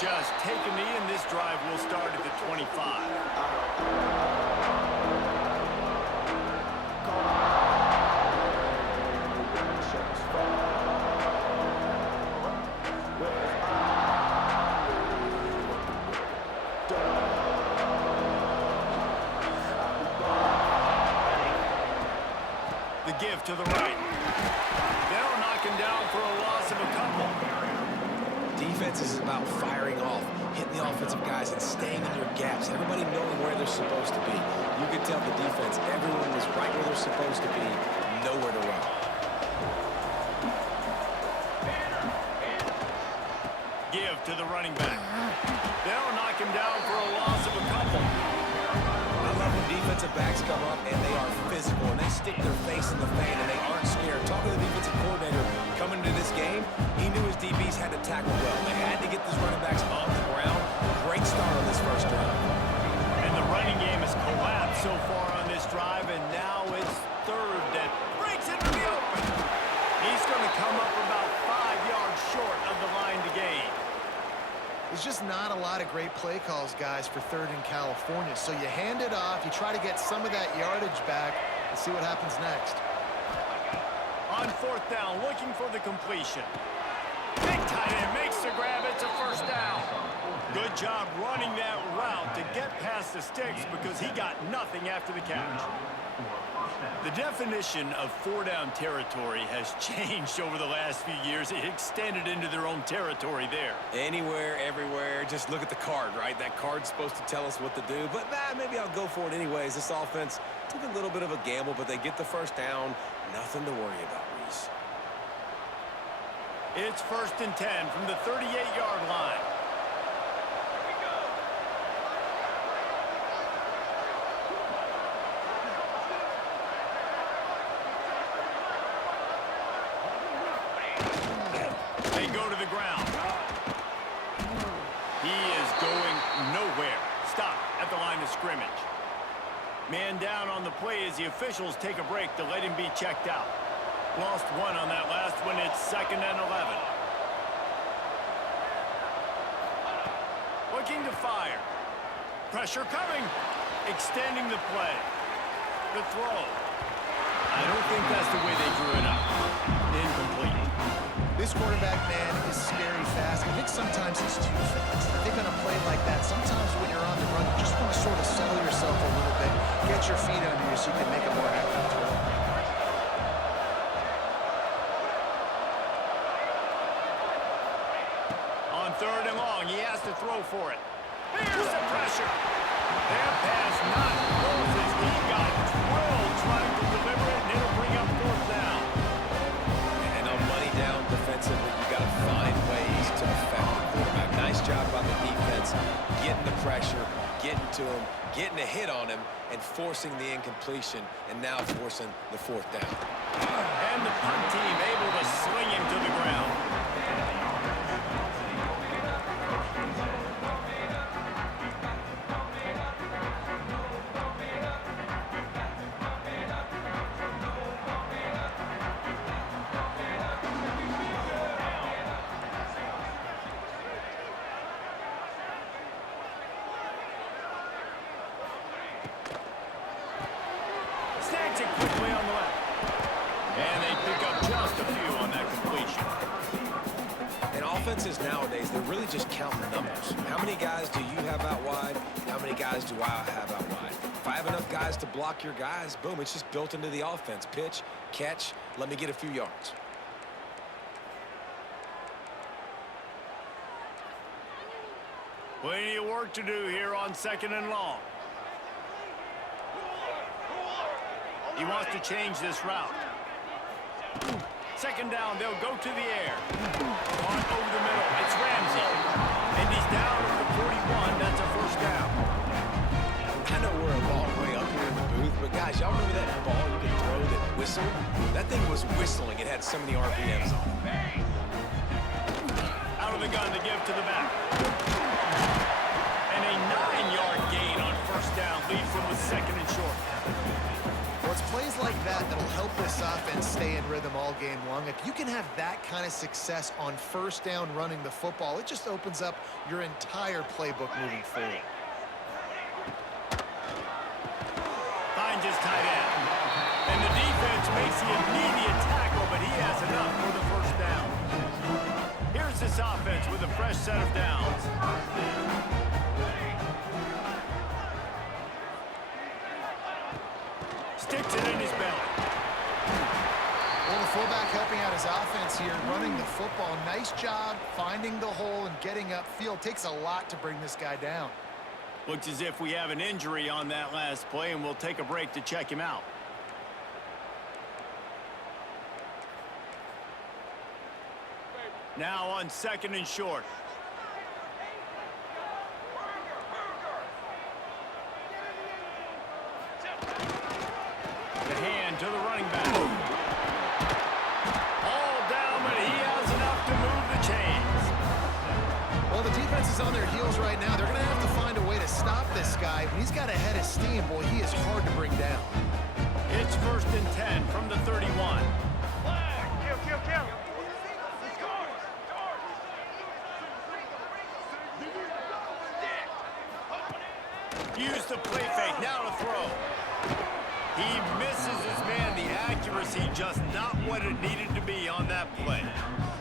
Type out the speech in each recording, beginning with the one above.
just take a knee, and this drive will start at the 25. The give to the right. They'll knock him down for a loss of a couple. Defense is about firing off, hitting the offensive guys and staying in your gaps. Everybody knowing where they're supposed to be. You could tell the defense, everyone was right where they're supposed to be, nowhere to run. Give to the running back. They'll knock him down for a loss of a couple. I love when defensive backs come up and they are physical and they stick their face in the fan and they aren't scared. Talking to the defensive coordinator coming into this game, he knew his DBs had to tackle well. They had to get these running backs on the ground. Great start on this first drive. And the running game has collapsed so far on this drive, and now it's third that breaks into the open. He's going to come up about 5 yards short of the line to gain. There's just not a lot of great play calls, guys, for third in California. So you hand it off, you try to get some of that yardage back, and see what happens next. On fourth down, looking for the completion. Big tight end makes the grab. It's a first down. Good job running that route to get past the sticks because he got nothing after the catch. The definition of four-down territory has changed over the last few years. It extended into their own territory there. Anywhere, everywhere, just look at the card, right? That card's supposed to tell us what to do, but maybe I'll go for it anyways. This offense took a little bit of a gamble, but they get the first down. Nothing to worry about, Reese. It's 1st and 10 from the 38-yard line. They go to the ground. He is going nowhere. Stop at the line of scrimmage. Man down on the play as the officials take a break to let him be checked out. Lost one on that last one. It's 2nd and 11. Looking to fire. Pressure coming. Extending the play. The throw. I don't think that's the way they drew it up. Incomplete. This quarterback, man, is scary fast. I think sometimes he's too fast. I think on a play like that, sometimes when you're on the run, you just want to sort of settle yourself a little bit, get your feet under you so you can make a more accurate throw. On 3rd and long, he has to throw for it. Here's the pressure. That pass not Moses. He got drilled trying to deliver it, and it'll bring up 4th down. And on money down defensively, you got to find ways to affect the quarterback. Nice job by the defense, getting the pressure, getting to him, getting a hit on him, and forcing the incompletion, and now forcing the 4th down. And the punt team able to sling him to the ground. Snags it quickly on the left. And they pick up just a few on that completion. And offenses nowadays, they're really just counting numbers. How many guys do you have out wide? How many guys do I have out wide? If I have enough guys to block your guys, boom, it's just built into the offense. Pitch, catch, let me get a few yards. Plenty of work to do here on 2nd and long. He wants to change this route. 2nd down, they'll go to the air. On over the middle, it's Ramsey. And he's down at the 41, that's a 1st down. I know we're a long way up here in the booth, but guys, y'all remember that ball you could throw that whistled? That thing was whistling. It had so many RPMs on it. Out of the gun to give to the back. And a 9-yard gain on 1st down leaves him with 2nd and short. it's plays like that that'll help this offense stay in rhythm all game long. If you can have that kind of success on first down running the football, it just opens up your entire playbook moving forward. Finds his tight end. And the defense makes the immediate tackle, but he has enough for the first down. Here's this offense with a fresh set of downs. Sticks it in his belly. Well, the fullback helping out his offense here, running the football. Nice job finding the hole and getting upfield. Takes a lot to bring this guy down. Looks as if we have an injury on that last play, and we'll take a break to check him out. Now on 2nd and short. The hand to the running back. All down, but he has enough to move the chains. Well, the defense is on their heels right now. They're going to have to find a way to stop this guy. When he's got a head of steam, boy, he is hard to bring down. It's 1st and 10 from the 31. Kill. Use the play fake, now to throw. He misses his man. The accuracy just not what it needed to be on that play.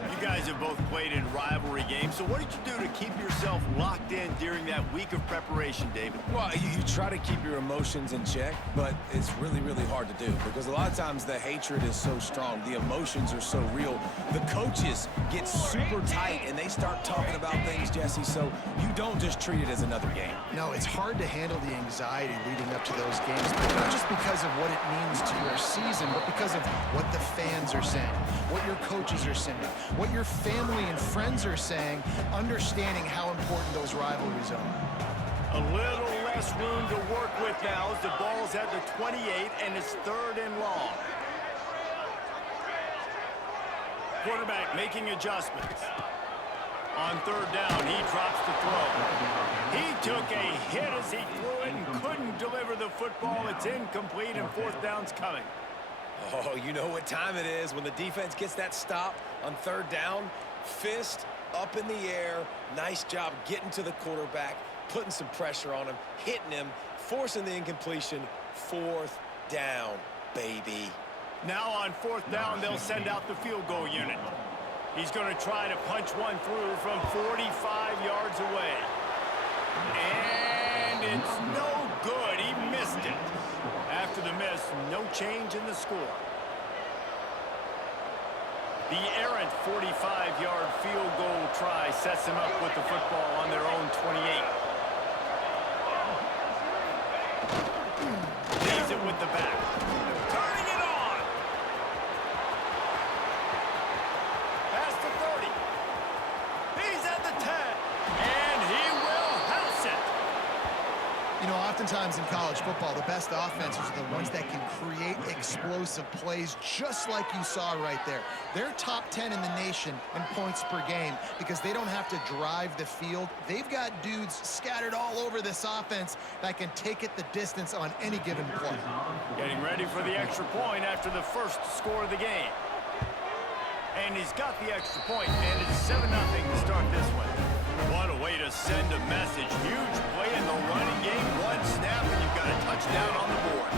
You guys have both played in rivalry games, so what did you do to keep yourself locked in during that week of preparation, David? Well, you try to keep your emotions in check, but it's really, really hard to do because a lot of times the hatred is so strong. The emotions are so real. The coaches get super tight, and they start talking about things, Jesse, so you don't just treat it as another game. No, it's hard to handle the anxiety leading up to those games, but not just because of what it means to your season, but because of what the fans are saying, what your coaches are saying, what your family and friends are saying, understanding how important those rivalries are. A little less room to work with now as the ball's at the 28 and it's 3rd and long. Quarterback making adjustments. On 3rd down, he drops the throw. He took a hit as he threw it and couldn't deliver the football. It's incomplete and 4th down's coming. Oh, you know what time it is when the defense gets that stop on 3rd down. Fist up in the air. Nice job getting to the quarterback, putting some pressure on him, hitting him, forcing the incompletion. 4th down, baby. Now on 4th down, they'll send out the field goal unit. He's going to try to punch one through from 45 yards away. And it's no good. He missed it. After the miss, no change in the score. The errant 45-yard field goal try sets them up with the football on their own 28. Leaves it with the back. Turning it on! Past the 30. He's at the 10. And he will house it. You know, oftentimes in college football, the best offenses are the ones that can create explosive plays just like you saw right there. They're top 10 in the nation in points per game because they don't have to drive the field. They've got dudes scattered all over this offense that can take it the distance on any given play. Getting ready for the extra point after the first score of the game. And he's got the extra point, and it's 7-0 to start this one. What a way to send a message. Huge play in the running game. One snap, and you've got a touchdown on the board.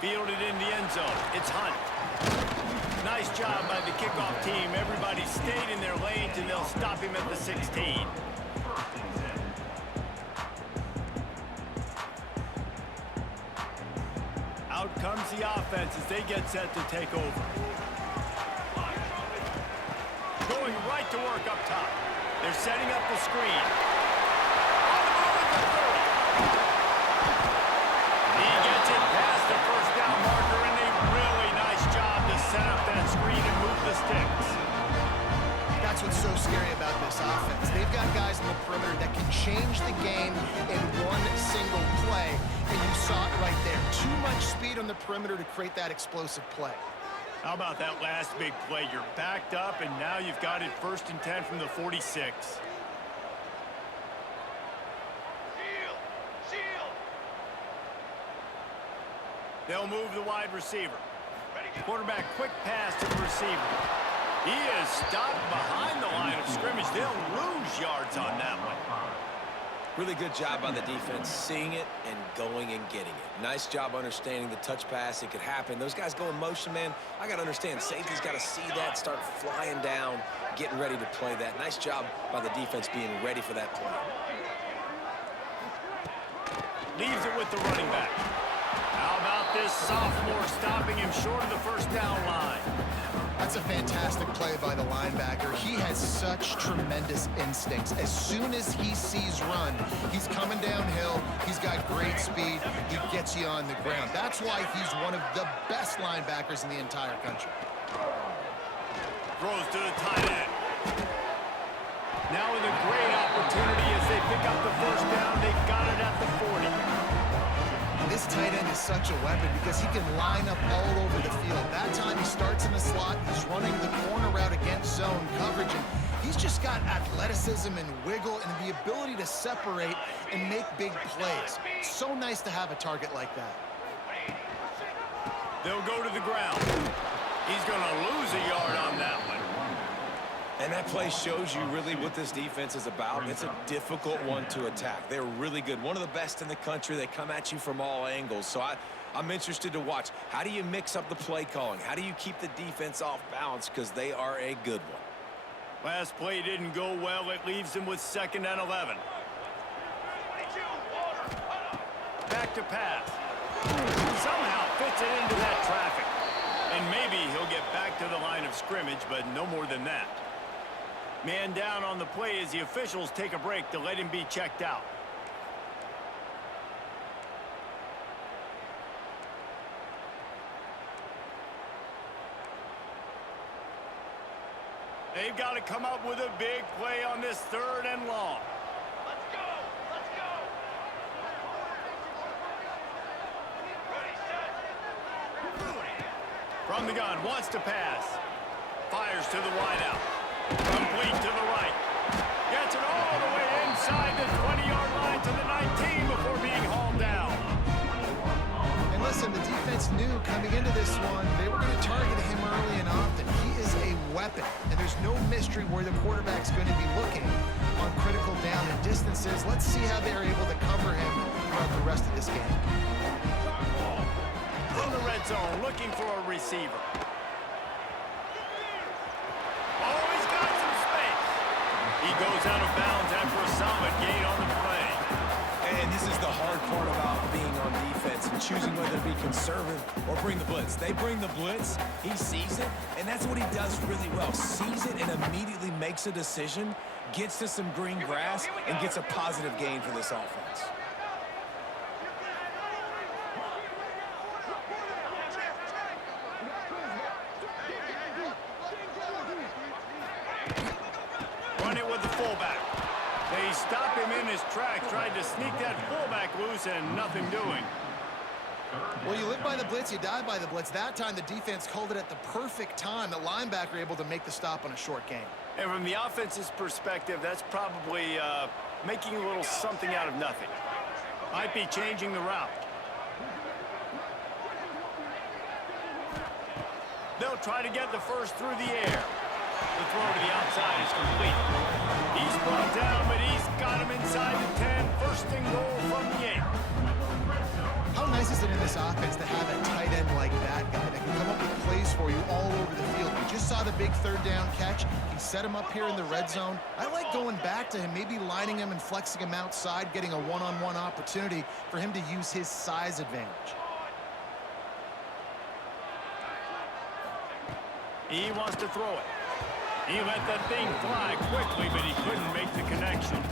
Fielded in the end zone. It's Hunt. Nice job by the kickoff team. Everybody stayed in their lanes, and they'll stop him at the 16. Out comes the offense as they get set to take over. Going right to work up top. They're setting up the screen. On the move at the 30. He gets it past the first down marker, and a really nice job to set up that screen and move the sticks. That's what's so scary about this offense. They've got guys in the perimeter that can change the game in one single play, and you saw it right there. Too much speed on the perimeter to create that explosive play. How about that last big play? You're backed up, and now you've got it 1st and 10 from the 46. They'll move the wide receiver. Quarterback, quick pass to the receiver. He is stopped behind the line of scrimmage. They'll lose yards on that one. Really good job by the defense, seeing it and going and getting it. Nice job understanding the touch pass. It could happen. Those guys go in motion, man. I got to understand, safety's got to see that, start flying down, getting ready to play that. Nice job by the defense being ready for that play. Leaves it with the running back. How about this sophomore stopping him short of the 1st down line? That's a fantastic play by the linebacker. He has such tremendous instincts. As soon as he sees run, he's coming downhill. He's got great speed. He gets you on the ground. That's why he's one of the best linebackers in the entire country. Throws to the tight end. Now with a great opportunity as they pick up the 1st down. They've got it at the 40. This tight end is such a weapon because he can line up all over the field. That time he starts in the slot, he's running the corner route against zone coverage, and he's just got athleticism and wiggle and the ability to separate and make big plays. So nice to have a target like that. They'll go to the ground. He's going to lose a yard on that one. And that play shows you really what this defense is about. It's a difficult one to attack. They're really good. One of the best in the country. They come at you from all angles. So I'm interested to watch. How do you mix up the play calling? How do you keep the defense off balance? Because they are a good one. Last play didn't go well. It leaves him with 2nd and 11. Back to pass. Somehow fits it into that traffic. And maybe he'll get back to the line of scrimmage, but no more than that. Man down on the play as the officials take a break to let him be checked out. They've got to come up with a big play on this 3rd and long. Let's go! Let's go! Ready, set. From the gun, wants to pass. Fires to the wideout. Complete to the right. Gets it all the way inside the 20-yard line to the 19 before being hauled down. And listen, the defense knew coming into this one, they were going to target him early and often. He is a weapon, and there's no mystery where the quarterback's going to be looking on critical down and distances. Let's see how they're able to cover him throughout the rest of this game. From the red zone, looking for a receiver. He goes out of bounds after a solid gain on the play. And this is the hard part about being on defense and choosing whether to be conservative or bring the blitz. They bring the blitz, he sees it, and that's what he does really well. Sees it and immediately makes a decision, gets to some green grass, and gets a positive gain for this offense. Run it with the fullback. They stop him in his tracks, tried to sneak that fullback loose, and nothing doing. Well, you live by the blitz, you die by the blitz. That time, the defense called it at the perfect time. The linebacker able to make the stop on a short gain. And from the offense's perspective, that's probably making a little something out of nothing. Might be changing the route. They'll try to get the first through the air. The throw to the outside is complete. He's brought down, but he's got him inside the 10. 1st and goal from the 8. How nice is it in this offense to have a tight end like that guy that can come up with plays for you all over the field? We just saw the big 3rd down catch. He set him up here in the red zone. I like going back to him, maybe lining him and flexing him outside, getting a one-on-one opportunity for him to use his size advantage. He wants to throw it. He let that thing fly quickly, but he couldn't make the connection.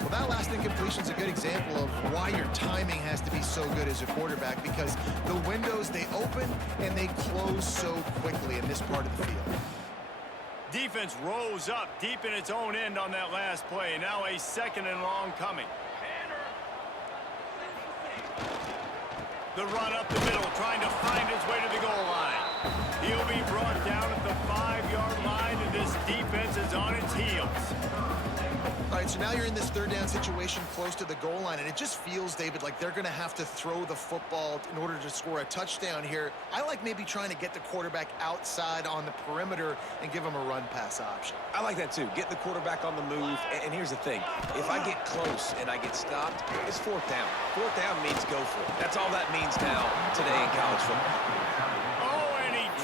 Well, that last incompletion is a good example of why your timing has to be so good as a quarterback, because the windows, they open and they close so quickly in this part of the field. Defense rose up deep in its own end on that last play. Now a 2nd and long coming. The run up the middle, trying to find his way to the goal line. He'll be brought down at the 5-yard line, and this defense is on its heels. All right, so now you're in this third down situation close to the goal line, and it just feels, David, like they're going to have to throw the football in order to score a touchdown here. I like maybe trying to get the quarterback outside on the perimeter and give him a run-pass option. I like that too. Get the quarterback on the move. And here's the thing. If I get close and I get stopped, it's fourth down. Fourth down means go for it. That's all that means now today in college football.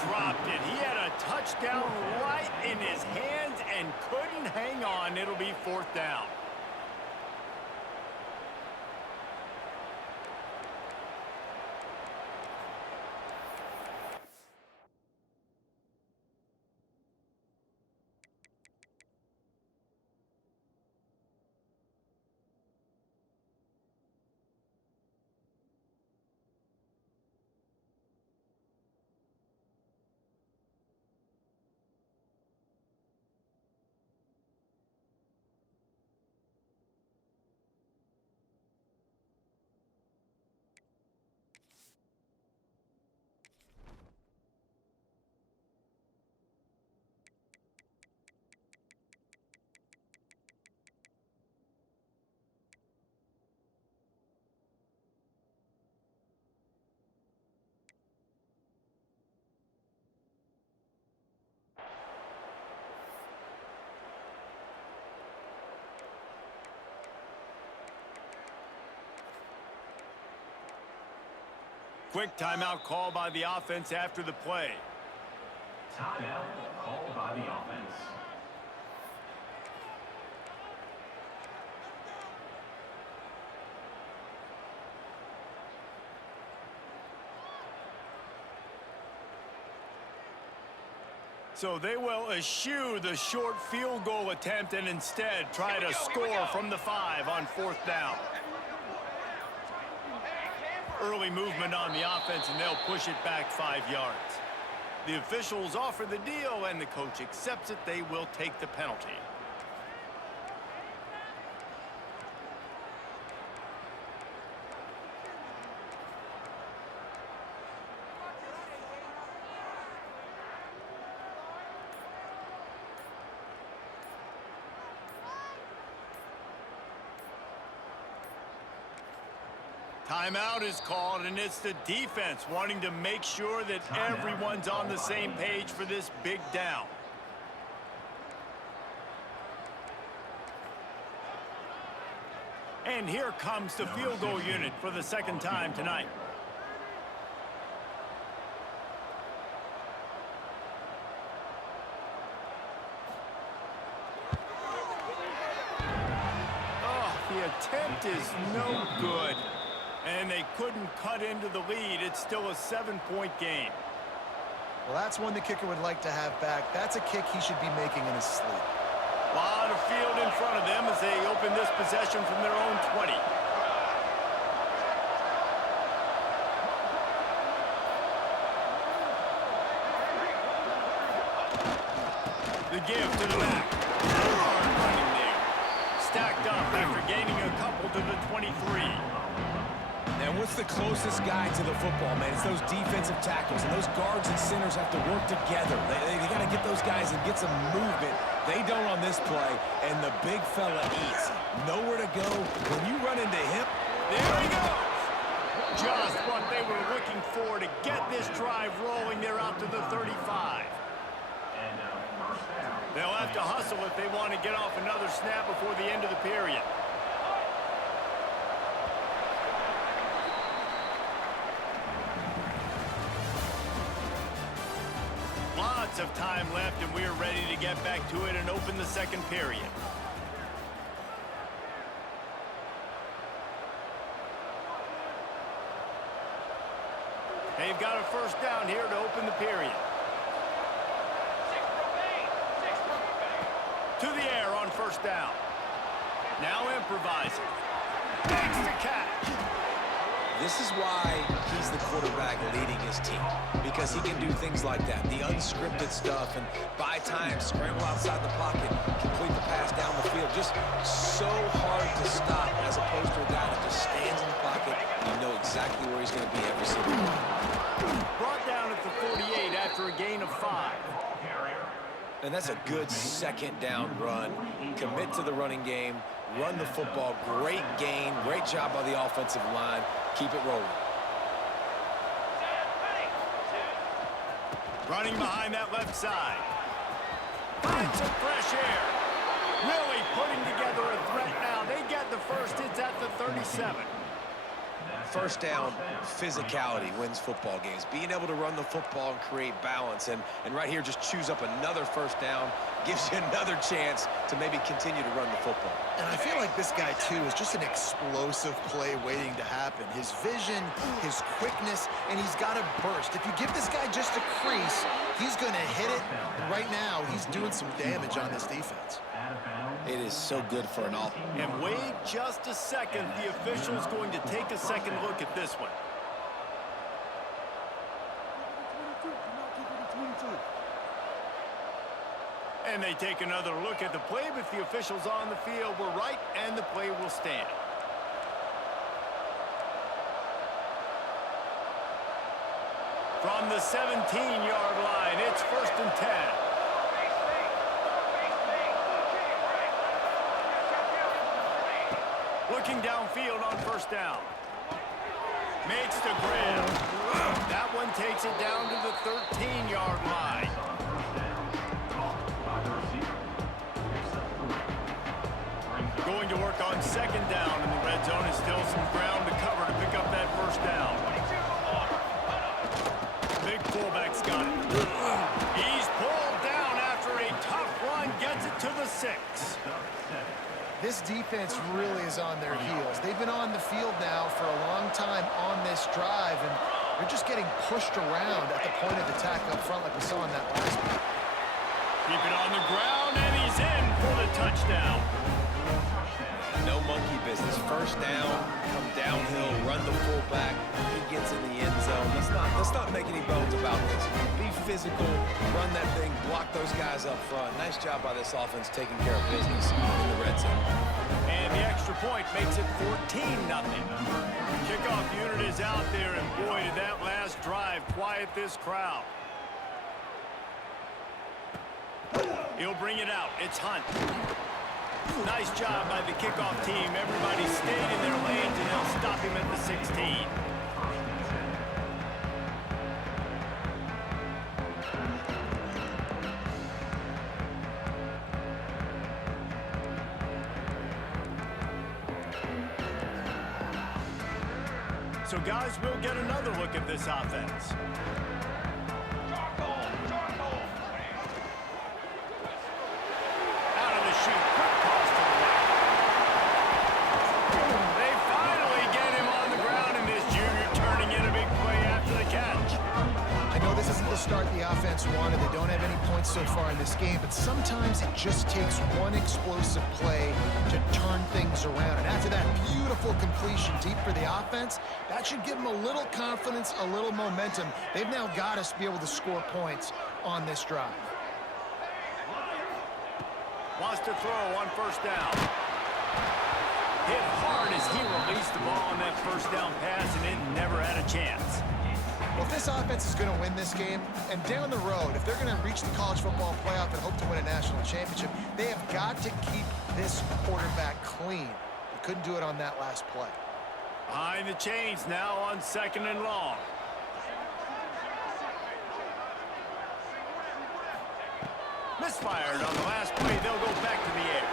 Dropped it. He had a touchdown right in his hands and couldn't hang on. It'll be fourth down. Quick timeout call by the offense after the play. Timeout called by the offense. So they will eschew the short field goal attempt and instead try to score from the 5 on fourth down. Early movement on the offense, and they'll push it back 5 yards. The officials offer the deal, and the coach accepts it. They will take the penalty. Timeout is called, and it's the defense wanting to make sure that everyone's on the same page for this big down. And here comes the field goal unit for the second time tonight. Oh, the attempt is no good. And they couldn't cut into the lead. It's still a 7-point game. Well, that's one the kicker would like to have back. That's a kick he should be making in his sleep. A lot of field in front of them as they open this possession from their own 20. The give to the back. Hard running there. Stacked up after gaining a couple to the 23. And what's the closest guy to the football, man? It's those defensive tackles, and those guards and centers have to work together. They got to get those guys and get some movement. They don't on this play, and the big fella eats. Nowhere to go. When you run into him, there he goes. Just what they were looking for to get this drive rolling. They're out to the 35. They'll have to hustle if they want to get off another snap before the end of the period. Lots of time left, and we are ready to get back to it and open the second period. They've got a first down here to open the period. To the air on first down. Now improvising. Makes the catch. this is why he's the quarterback leading his team, because he can do things like that, the unscripted stuff, and buy time, scramble outside the pocket, complete the pass down the field. Just so hard to stop as opposed to a guy that just stands in the pocket. You know exactly where he's going to be every single time. Brought down at the 48 after And that's a good second down run. Commit to the running game, run the football. Great gain, great job by the offensive line. Keep it rolling. Running behind that left side. Find some fresh air. Really putting together a threat now. They get the first. It's at the 37. First down, physicality wins football games. Being able to run the football and create balance. And right here, just choose up another first down. Gives you another chance to maybe continue to run the football. And I feel like this guy, too, is just an explosive play waiting to happen. His vision, his quickness, and he's got a burst. If you give this guy just a crease, he's going to hit it. Right now, he's doing some damage on this defense. It is so good for an offense. And wait just a second. The official's going to take a second look at this one. And they take another look at the play, but the officials on the field were right, and the play will stand. From the 17-yard line, it's 1st and 10. Looking downfield on first down. Makes the grab. That one takes it down to the 13-yard line. Going to work on second down in the red zone. Is still some ground to cover to pick up that first down. Big fullback's got it. He's pulled down after a tough run. Gets it to the 6. This defense really is on their heels. They've been on the field now for a long time on this drive, and they're just getting pushed around at the point of attack up front like we saw in that last one. Keep it on the ground, and he's in for the touchdown. No monkey business. First down, come downhill, run the fullback. He gets in the end zone. Let's not make any bones about this. Be physical, run that thing, block those guys up front. Nice job by this offense taking care of business in the red zone. And the extra point makes it 14-0. Kickoff unit is out there, and boy, did that last drive quiet this crowd. He'll bring it out. It's Hunt. Nice job by the kickoff team. Everybody stayed in their lanes, and they'll stop him at the 16. So, guys, we'll get another look at this offense. Out of the chute, quick toss to the right. They finally get him on the ground, and this junior turning in a big play after the catch. I know this isn't the start the offense wanted. They don't have any points so far in this game, but sometimes it just takes one explosive play to turn things around. And after that beautiful completion deep for the offense, that should give them a little confidence, a little momentum. They've now got us to be able to score points on this drive. Wants to throw on first down. Hit hard as he released the ball on that first down pass, and it never had a chance. Well, if this offense is going to win this game, and down the road, if they're going to reach the college football playoff and hope to win a national championship, they have got to keep this quarterback clean. They couldn't do it on that last play. Behind the chains now on 2nd and long. Misfired on the last play. They'll go back to the air.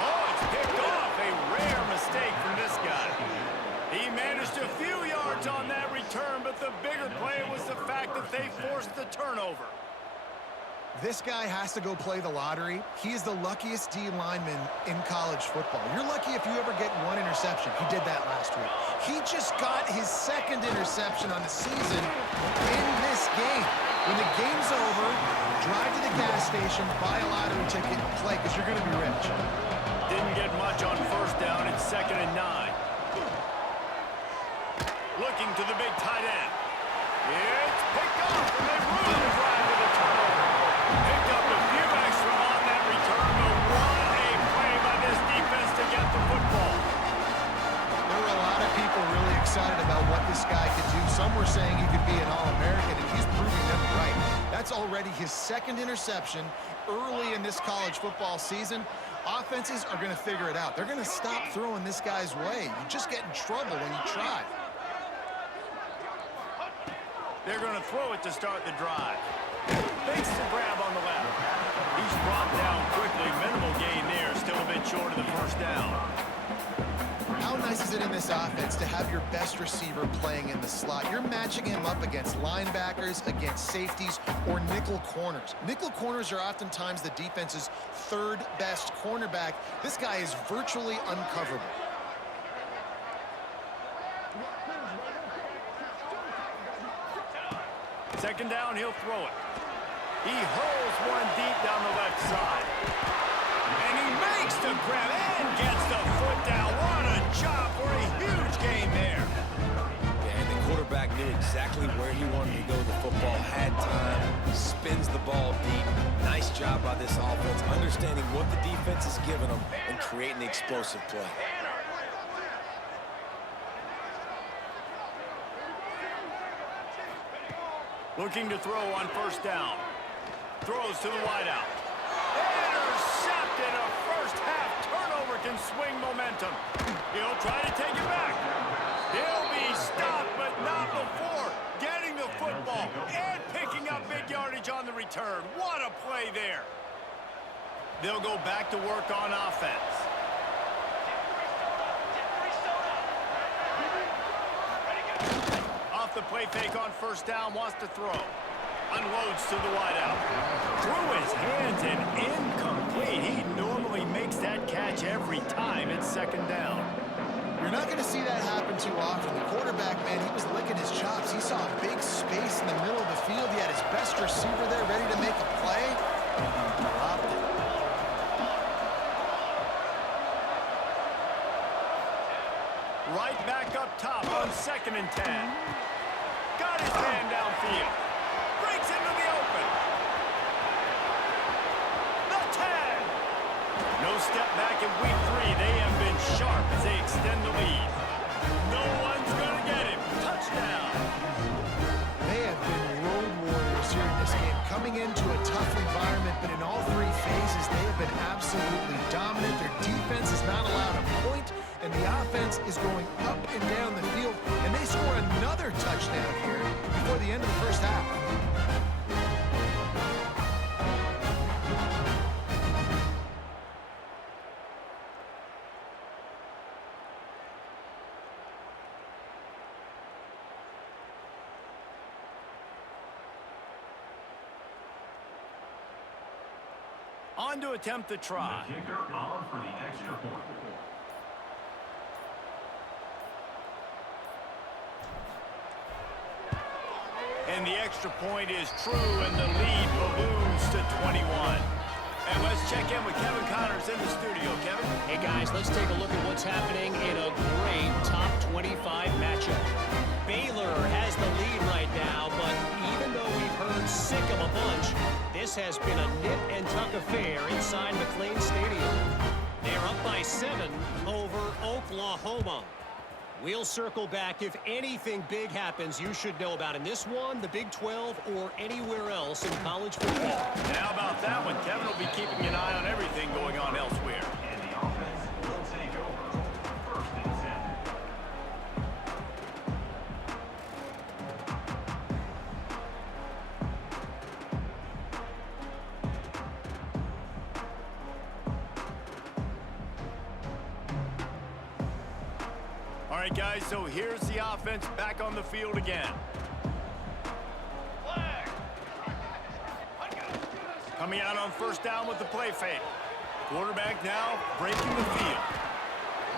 Oh, it's picked off. A rare mistake from this guy. He managed a few yards on that return, but the bigger play was the fact that they forced the turnover. This guy has to go play the lottery. He is the luckiest D lineman in college football. You're lucky if you ever get one interception. He did that last week. He just got his 2nd interception on the season in this game. When the game's over, drive to the gas station, buy a lottery ticket, and play, because you're going to be rich. Didn't get much on first down. It's 2nd and 9. Looking to the big tight end. It's picked off, and they ruin the drive with a turnover. Picked up a few extra on that return, but what a play by this defense to get the football. There were a lot of people really excited about what this guy could do. Some were saying he could be an All-American, and he's proving them right. That's already his 2nd interception early in this college football season, offenses are going to figure it out. They're going to stop throwing this guy's way. You just get in trouble when you try. They're going to throw it to start the drive. Makes the grab on the left. He's brought down quickly. Minimal gain there. Still a bit short of the first down. How nice is it in this offense to have your best receiver playing in the slot? You're matching him up against linebackers, against safeties, or nickel corners. Nickel corners are oftentimes the defense's third best cornerback. This guy is virtually uncoverable. Second down, he'll throw it. He hurls one deep down the left side. And he makes the grab and gets the foot down. What a job for a huge gain there. Yeah, and the quarterback knew exactly where he wanted to go with the football, had time, spins the ball deep. Nice job by this offense, understanding what the defense is giving them and creating the explosive play. Looking to throw on first down. Throws to the wideout. Intercepted. A first half turnover can swing momentum. He'll try to take it back. He'll be stopped, but not before getting the football and picking up big yardage on the return. What a play there. They'll go back to work on offense. Off the play fake on first down, wants to throw. Unloads to the wideout. Through his hands and incomplete. He normally makes that catch every time. It's second down. You're not going to see that happen too often. The quarterback, man, he was licking his chops. He saw a big space in the middle of the field. He had his best receiver there ready to make a play, and he dropped it. Right back up top on 2nd and 10. Got his man downfield. Breaks into the open. The 10. No step back in week 3. They have been sharp as they extend the lead. No one's going to get him. Touchdown. They have been road warriors here in this game, coming into a tough environment, but in all 3 phases, they have been absolutely dominant. Their defense is not allowed a point, and the offense is going up and down the field, and they score another touchdown here before the end of the first half. On to attempt the try. The kicker on for the extra point. And the extra point is true, and the lead balloons to 21. And let's check in with Kevin Connors in the studio. Kevin? Hey, guys, let's take a look at what's happening in a great top 25 matchup. Baylor has the lead right now, but even though we've heard sick of a bunch, this has been a nip-and-tuck affair inside McLean Stadium. They're up by 7 over Oklahoma. We'll circle back. If anything big happens, you should know about in this one, the Big 12, or anywhere else in college football. And how about that one? Kevin will be keeping an eye on everything going on elsewhere. And the offense will take over. 1st and 10. All right, guys, so here's the offense back on the field again. Coming out on first down with the play fake. Quarterback now breaking the field.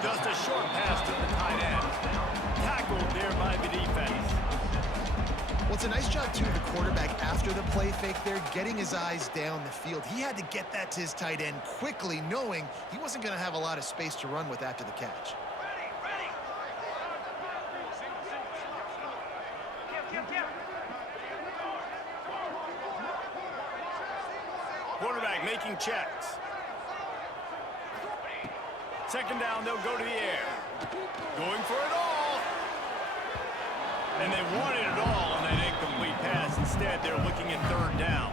Just a short pass to the tight end. Tackled there by the defense. Well, it's a nice job, too, the quarterback, after the play fake there, getting his eyes down the field. He had to get that to his tight end quickly, knowing he wasn't going to have a lot of space to run with after the catch. Quarterback making checks. Second down, they'll go to the air. Going for it all. And they wanted it all on that incomplete pass. Instead, they're looking at 3rd down.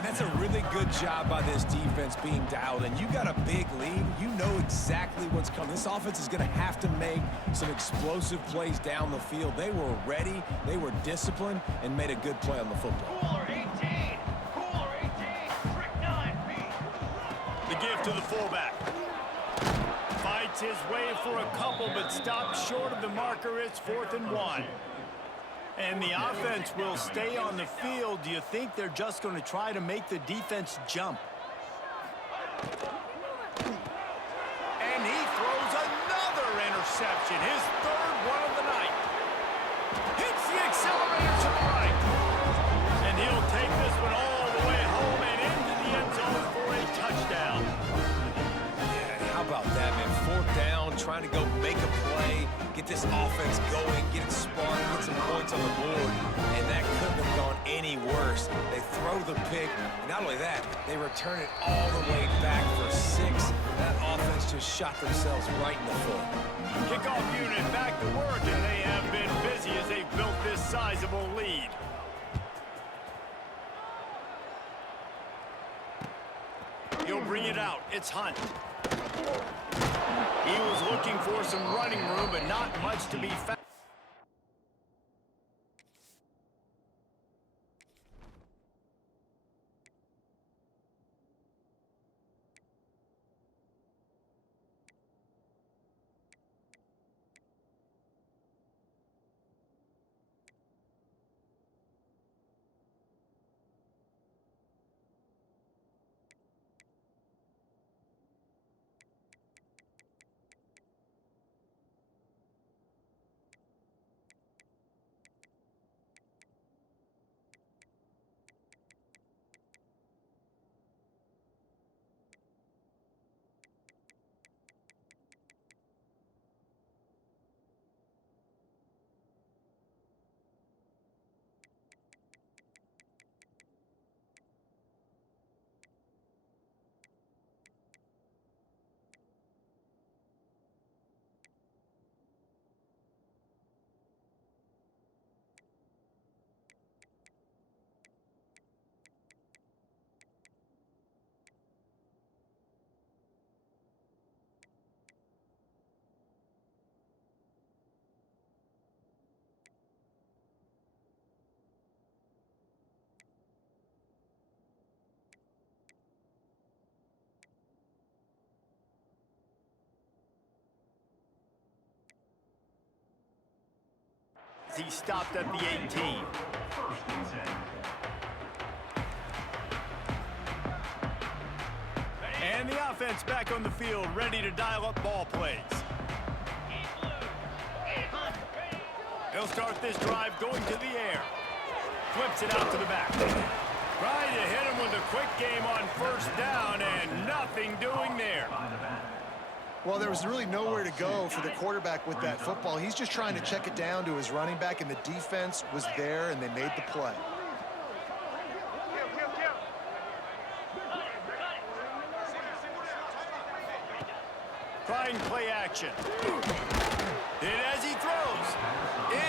And that's a really good job by this defense being dialed in. You got a big lead. You know exactly what's coming. This offense is going to have to make some explosive plays down the field. They were ready, they were disciplined, and made a good play on the football. Cooler 18. Cooler 18. Trick 9B. The give to the fullback. Fights his way for a couple, but stops short of the marker. It's 4th and 1. And the offense will stay on the field. Do you think they're just going to try to make the defense jump? And he throws another interception, his 3rd one of the night. Hits the accelerator to the right. And he'll take this one all the way home and into the end zone for a touchdown. Yeah, how about that, man? 4th down, trying to go make a play, get this offense going, get it sparked, get some points on the board, and that couldn't have gone any worse. They throw the pick, and not only that, they return it all the way back for 6. That offense just shot themselves right in the foot. Kickoff unit back to work, and they have been busy as they've built this sizable lead. He'll bring it out. It's Hunt. He was looking for some running room, but not much to be found. He stopped at the 18. And the offense back on the field, ready to dial up ball plays. They'll start this drive going to the air. Flips it out to the back. Trying to hit him with a quick game on 1st down, and nothing doing there. Well, there was really nowhere to go for the quarterback with that football. He's just trying to check it down to his running back, and the defense was there, and they made the play. Trying play action. Hit as he throws.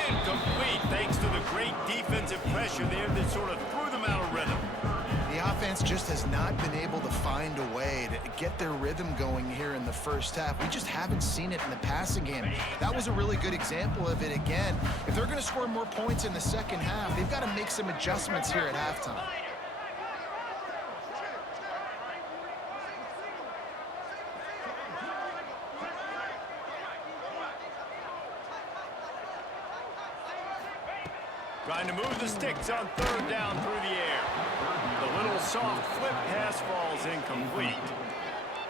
Incomplete, thanks to the great defensive pressure there that sort of threw them out of rhythm. The offense just has not been able to find a way to get their rhythm going here in the 1st half. We just haven't seen it in the passing game. That was a really good example of it again. If they're going to score more points in the 2nd half, they've got to make some adjustments here at halftime. Trying to move the sticks on 3rd down through the air. The little soft flip pass falls incomplete.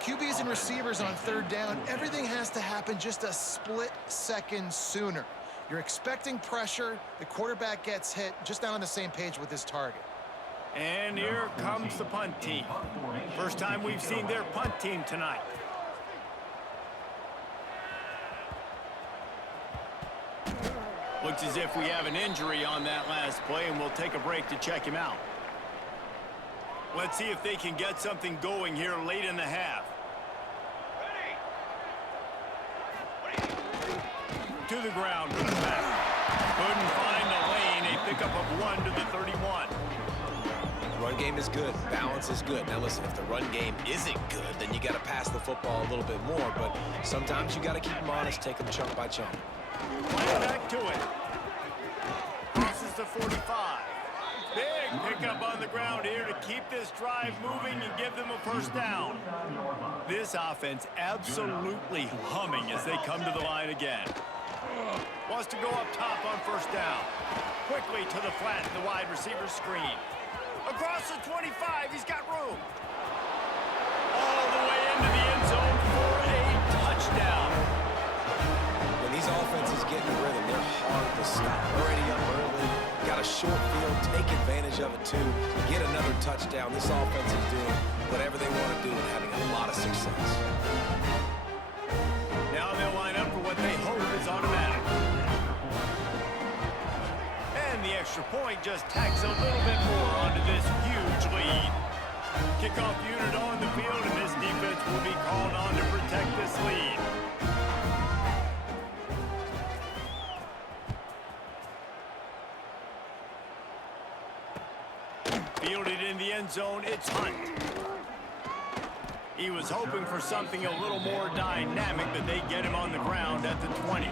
QBs and receivers on 3rd down, everything has to happen just a split second sooner. You're expecting pressure, the quarterback gets hit, just not on the same page with his target. And here comes the punt team. First time we've seen their punt team tonight. Looks as if we have an injury on that last play, and we'll take a break to check him out. Let's see if they can get something going here late in the half. To the ground, to the back. Couldn't find the lane. A pickup of 1 to the 31. Run game is good. Balance is good. Now listen, if the run game isn't good, then you got to pass the football a little bit more. But sometimes you got to keep them honest, take them chunk by chunk. Right back to it. Crosses the 45. Big pickup on the ground here to keep this drive moving and give them a first down. This offense absolutely humming as they come to the line again. Wants to go up top on first down. Quickly to the flat, the wide receiver screen. Across the 25, he's got room. All the way into the end zone for a touchdown. When these offenses get in rhythm, they're hard to stop. Already up early, got a short field, take advantage of it too. Get another touchdown. This offense is doing whatever they want to do and having a lot of success. Now they'll line up for what they hope is automatic. And the extra point just tacks a little bit more onto this huge lead. Kickoff unit on the field, and this defense will be called on to protect this lead. Fielded in the end zone, it's Hunt. He was hoping for something a little more dynamic, but they get him on the ground at the 20.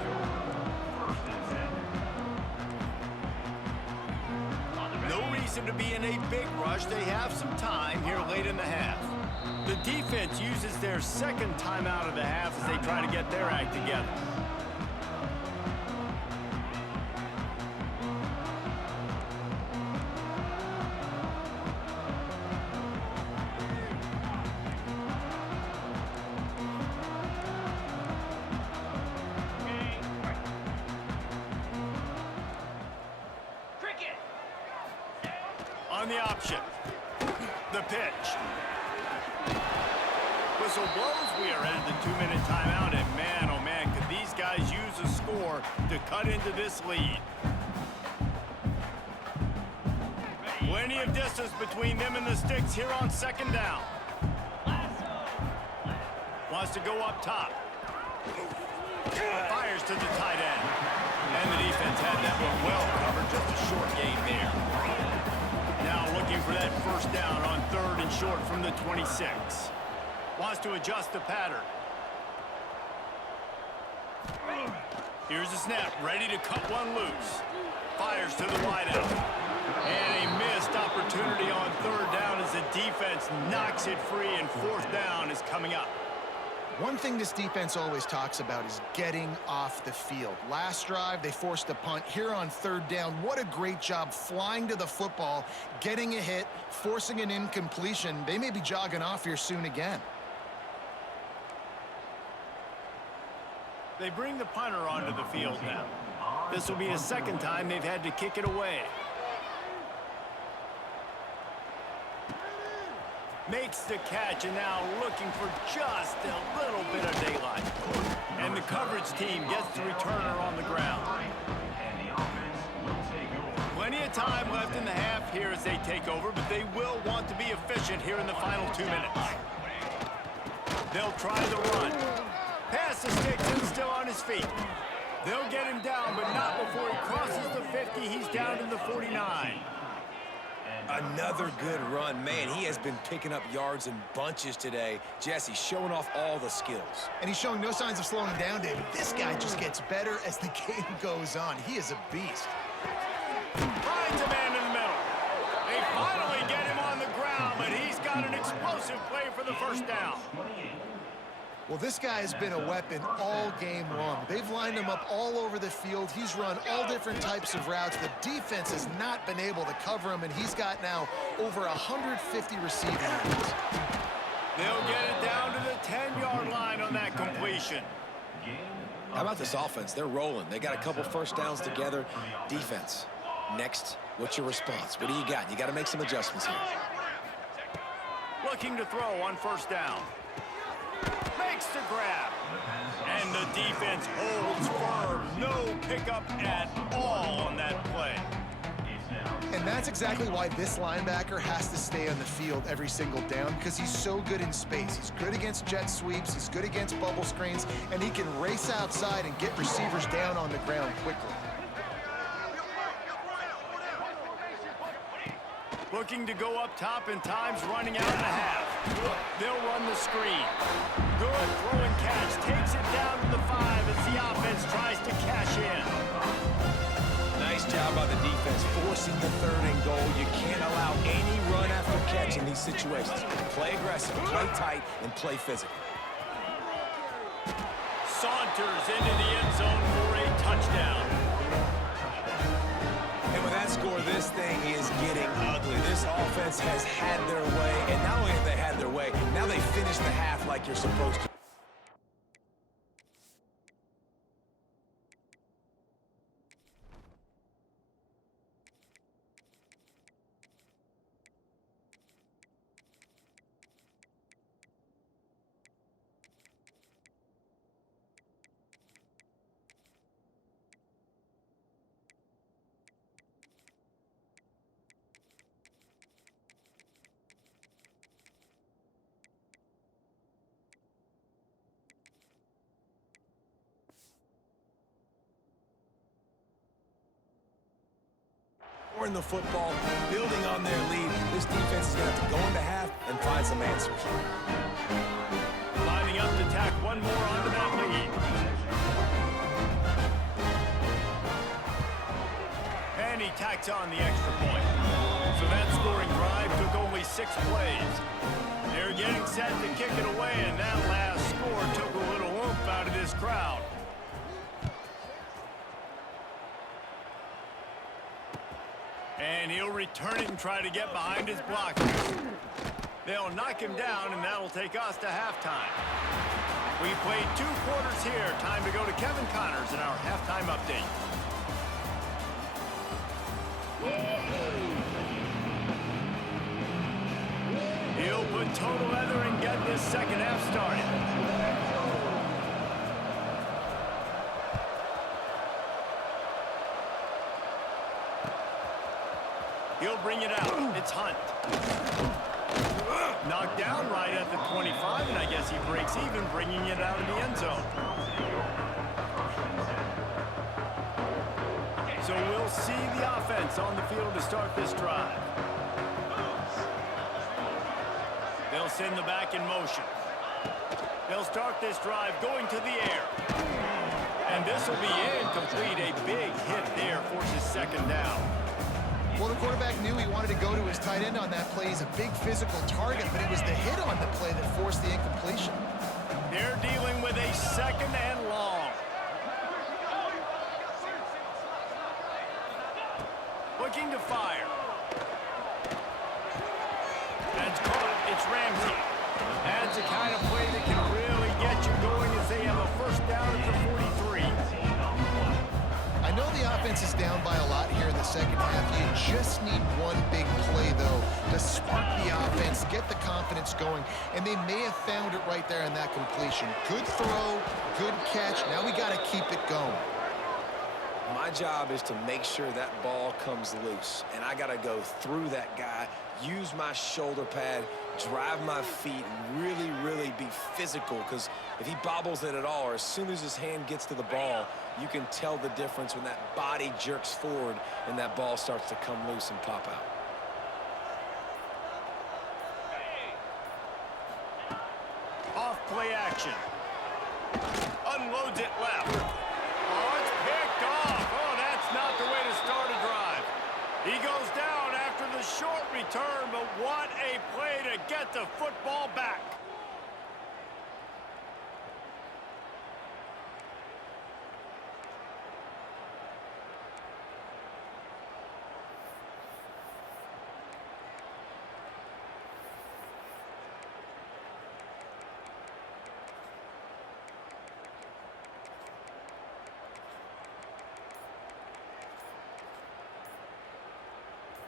No reason to be in a big rush. They have some time here late in the half. The defense uses their second timeout of the half as they try to get their act together. On the option, the pitch. Whistle blows. We are at the 2-minute timeout, and man, oh man, could these guys use a score to cut into this lead. Plenty of distance between them and the sticks here on second down. Wants to go up top. Fires to the tight end. And the defense had that one well covered, just a short gain there. Now looking for that first down on third and short from the 26. Wants to adjust the pattern. Here's the snap, ready to cut one loose. Fires to the wideout. And a missed opportunity on third down as the defense knocks it free, and fourth down is coming up. One thing this defense always talks about is getting off the field. Last drive, they forced a punt. Here on third down, what a great job flying to the football, getting a hit, forcing an incompletion. They may be jogging off here soon again. They bring the punter onto the field now. This will be a second time they've had to kick it away. Makes the catch, and now looking for just a little bit of daylight. And the coverage team gets the returner on the ground. Plenty of time left in the half here as they take over, but they will want to be efficient here in the final 2 minutes. They'll try the run. Pass the sticks and still on his feet. They'll get him down, but not before he crosses the 50. He's down to the 49. Another good run. Man, he has been picking up yards in bunches today. Jesse showing off all the skills. And he's showing no signs of slowing down, David. This guy just gets better as the game goes on. He is a beast. Finds a man in the middle. They finally get him on the ground, but he's got an explosive play for the first down. Well, this guy has been a weapon all game long. They've lined him up all over the field. He's run all different types of routes. The defense has not been able to cover him, and he's got now over 150 receiving yards. They'll get it down to the 10-yard line on that completion. How about this offense? They're rolling. They got a couple first downs together. Defense, next, what's your response? What do you got? You got to make some adjustments here. Looking to throw on first down. Makes the grab. And the defense holds firm. No pickup at all on that play. And that's exactly why this linebacker has to stay on the field every single down, because he's so good in space. He's good against jet sweeps. He's good against bubble screens. And he can race outside and get receivers down on the ground quickly. Looking to go up top, and time's running out in the half. They'll run the screen. Good throw and catch. Takes it down to the 5 as the offense tries to cash in. Nice job by the defense, forcing the 3rd and goal. You can't allow any run after catch in these situations. Play aggressive, play tight, and play physical. Saunters into the end zone for a touchdown. And with that score, this thing is getting ugly. This offense has had their way, and not only have they had their way, now they finish the half like you're supposed to. In the football, building on their lead, this defense is going to have to go into half and find some answers. Lining up to tack one more onto that lead. And he tacks on the extra point. So that scoring drive took only 6 plays. They're getting set to kick it away, and that last score took a little oomph out of this crowd. And he'll return it and try to get behind his blockers. They'll knock him down, and that'll take us to halftime. We played 2 quarters here. Time to go to Kevin Connors in our halftime update. He'll put total leather and get this second half started. He'll bring it out. It's Hunt. Knocked down right at the 25, and I guess he breaks even, bringing it out of the end zone. So we'll see the offense on the field to start this drive. They'll send the back in motion. They'll start this drive going to the air. And this will be incomplete. A big hit there forces second down. Well, the quarterback knew he wanted to go to his tight end on that play. He's a big physical target, but it was the hit on the play that forced the incompletion. They're dealing with a second and long. Looking to fire. That's caught. It's Ramsey. That's the kind of play that can really get you going as they have a first down at the 43. I know the offense is down by a lot here in the second half. You just need one big play, though, to spark the offense, get the confidence going, and they may have found it right there in that completion. Good throw, good catch. Now we got to keep it going. My job is to make sure that ball comes loose, and I got to go through that guy, use my shoulder pad, drive my feet, and really be physical, because if he bobbles it at all, or as soon as his hand gets to the ball, you can tell the difference when that body jerks forward and that ball starts to come loose and pop out. Off play action. Unloads it left. Oh, it's picked off. Oh, that's not the way to start a drive. He goes down after the short return, but what a play to get the football back.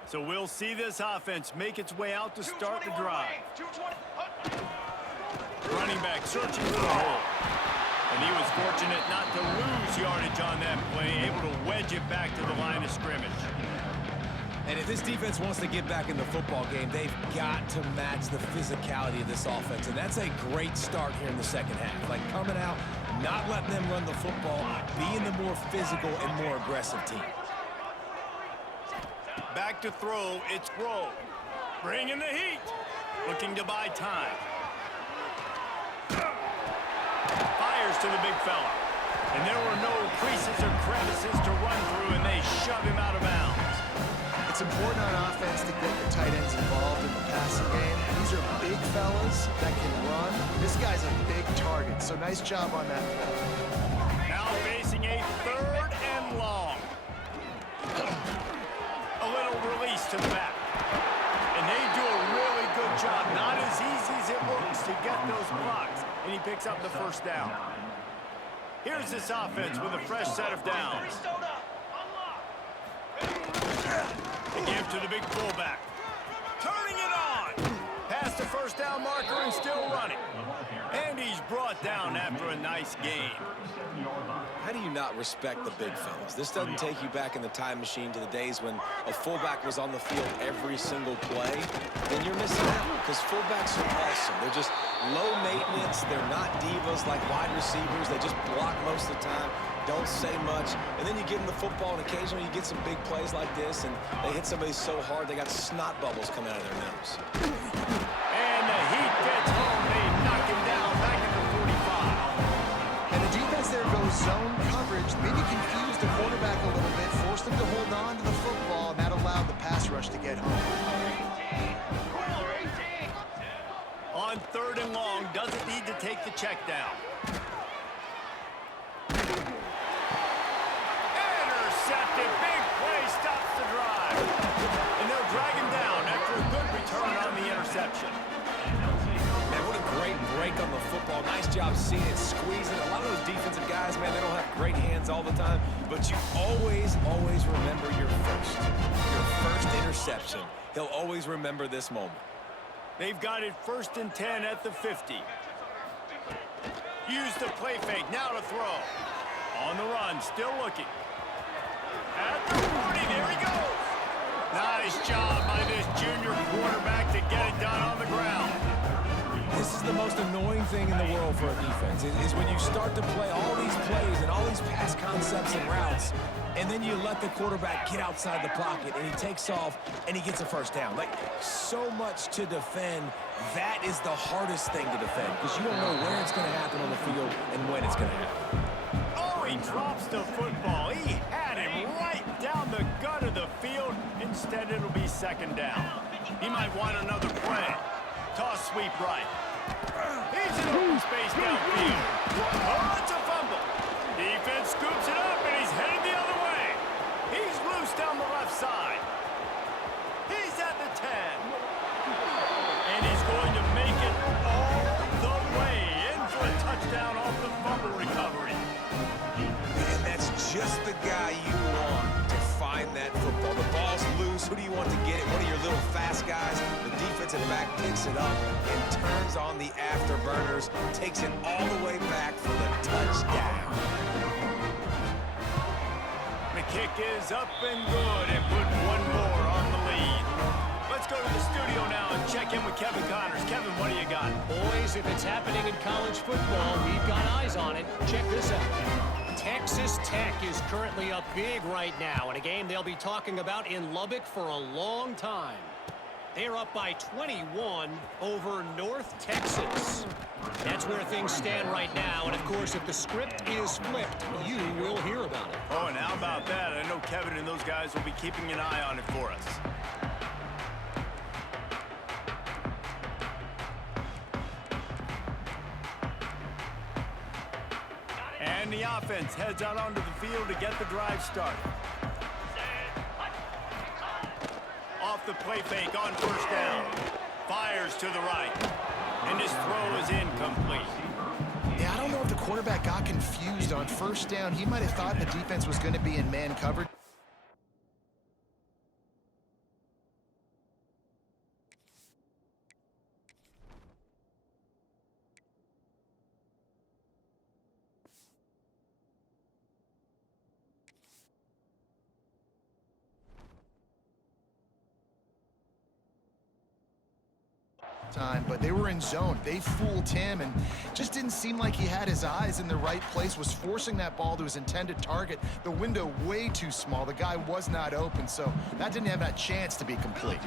So we'll see this offense make its way out to start the drive. Running back searching for the hole. And he was fortunate not to lose yardage on that play, able to wedge it back to the line of scrimmage. And if this defense wants to get back in the football game, they've got to match the physicality of this offense. And that's a great start here in the second half. Like coming out, not letting them run the football, being the more physical and more aggressive team. Back to throw, it's Grove. Bringing the heat. Looking to buy time. Fires to the big fella. And there were no creases or crevices to run through, and they shove him out of bounds. It's important on offense to get the tight ends involved in the passing game. These are big fellas that can run. This guy's a big target, so nice job on that play. Now facing a 3rd and long. A little release to the back. And they do a really good job. Not as easy as it looks to get those blocks. And he picks up the first down. Here's this offense with a fresh set of downs. A give to the big fullback. Turning it on. Past the first down marker and still running. And he's brought down after a nice gain. How do you not respect the big fellas? This doesn't take you back in the time machine to the days when a fullback was on the field every single play. Then you're missing out because fullbacks are awesome. They're just low maintenance. They're not divas like wide receivers. They just block most of the time, don't say much. And then you give them the football, and occasionally you get some big plays like this, and they hit somebody so hard they got snot bubbles coming out of their nose. And the heat gets home. They knock him down back at the 45. And the defense there goes zone coverage, maybe confused the quarterback a little bit, forced him to hold on to the football, and that allowed the pass rush to get home. On 3rd and long, doesn't need to take the check down. Intercepted, big play, stops the drive. And they'll drag him down after a good return on the interception. Man, what a great break on the football. Nice job seeing it, squeezing. A lot of those defensive guys, man, they don't have great hands all the time, but you always remember your first interception. He'll always remember this moment. They've got it 1st and 10 at the 50. Use the play fake, now to throw. On the run, still looking. At the 40, there he goes. Nice job by this junior quarterback to get it done on the ground. This is the most annoying thing in the world for a defense, is when you start to play all these plays and all these pass concepts and routes, and then you let the quarterback get outside the pocket, and he takes off, and he gets a first down. Like, so much to defend. That is the hardest thing to defend, because you don't know where it's going to happen on the field and when it's going to happen. Oh, he drops the football. He had him right down the gut of the field. Instead, it'll be 2nd down. He might want another play. Toss sweep right. He's in open space downfield. Oh, it's a fumble. Defense scoops it up, and he's headed the other way. He's loose down the left side. He's at the 10. And he's going to make it all the way in for a touchdown off the fumble recovery. And that's just the guy you want to find that football. The ball's loose. Who do you want to get it? One of your little fast guys. The defensive back picks it up and turns on the afterburners, takes it all the way back for the touchdown. The kick is up and good, and put one more on the lead. Let's go to the studio now and check in with Kevin Connors. Kevin, what do you got? Boys, if it's happening in college football, we've got eyes on it. Check this out. Texas Tech is currently up big right now in a game they'll be talking about in Lubbock for a long time. They're up by 21 over North Texas. That's where things stand right now, and of course, if the script is flipped, you will hear about it. Oh, and how about that? I know Kevin and those guys will be keeping an eye on it for us. And the offense heads out onto the field to get the drive started. Off the play fake on 1st down. Fires to the right. And his throw is incomplete. Yeah, I don't know if the quarterback got confused on 1st down. He might have thought the defense was going to be in man coverage. Time, but they were in zone. They fooled him and just didn't seem like he had his eyes in the right place, was forcing that ball to his intended target. The window way too small. The guy was not open, so that didn't have that chance to be complete.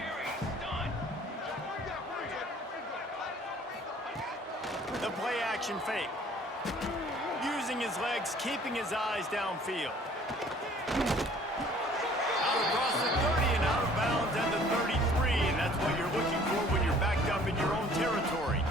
play-action fake. Using his legs, keeping his eyes downfield. Out across the 30 and out of bounds at the 33, and that's what you're looking for when you're backed up in your own territory.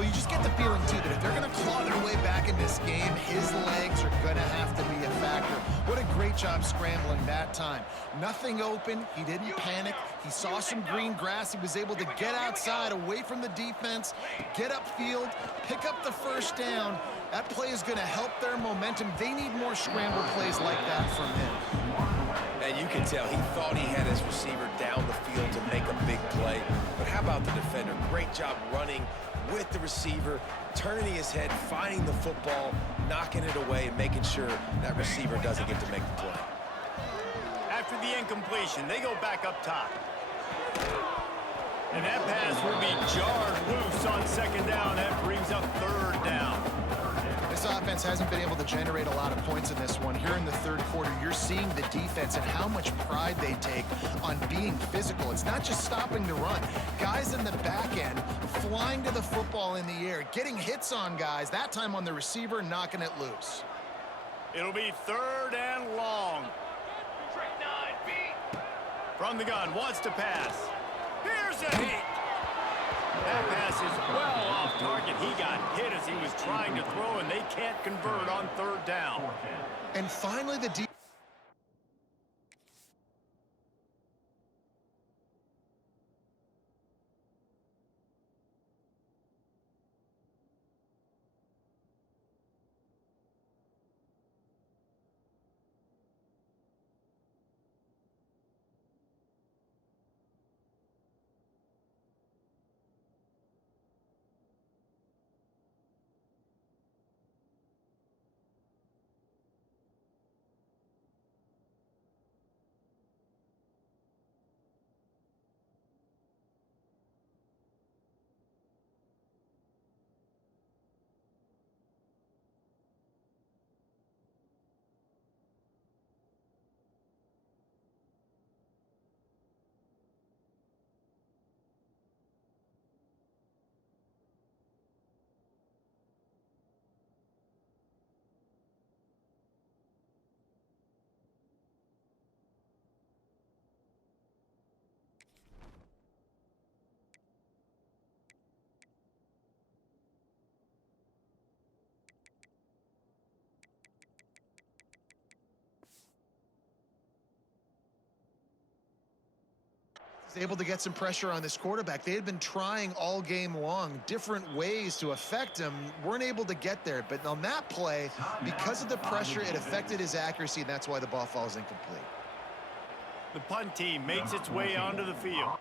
Well, you just get the feeling, too, that if they're going to claw their way back in this game, his legs are going to have to be a factor. What a great job scrambling that time. Nothing open. He didn't panic. He saw some green grass. He was able to get outside, away from the defense, get upfield, pick up the first down. That play is going to help their momentum. They need more scramble plays like that from him. And you can tell he thought he had his receiver down the field to make a big play. But how about the defender? Great job running with the receiver, turning his head, finding the football, knocking it away, and making sure that receiver doesn't get to make the play. After the incompletion, they go back up top. And that pass will be jarred loose on second down. That brings up third down. This offense hasn't been able to generate a lot of points in this one. Here in the third quarter, you're seeing the defense and how much pride they take on being physical. It's not just stopping the run. Guys in the back end flying to the football in the air, getting hits on guys, that time on the receiver, knocking it loose. It'll be third and long. Trick 9, beat. From the gun, wants to pass. Here's a hit. That pass is well off target. He got hit as he was trying to throw, and they can't convert on third down. And finally, the defense. is able to get some pressure on this quarterback. They had been trying all game long, different ways to affect him, weren't able to get there. But on that play, because of the pressure, it affected his accuracy, and that's why the ball falls incomplete. The punt team makes its way onto the field.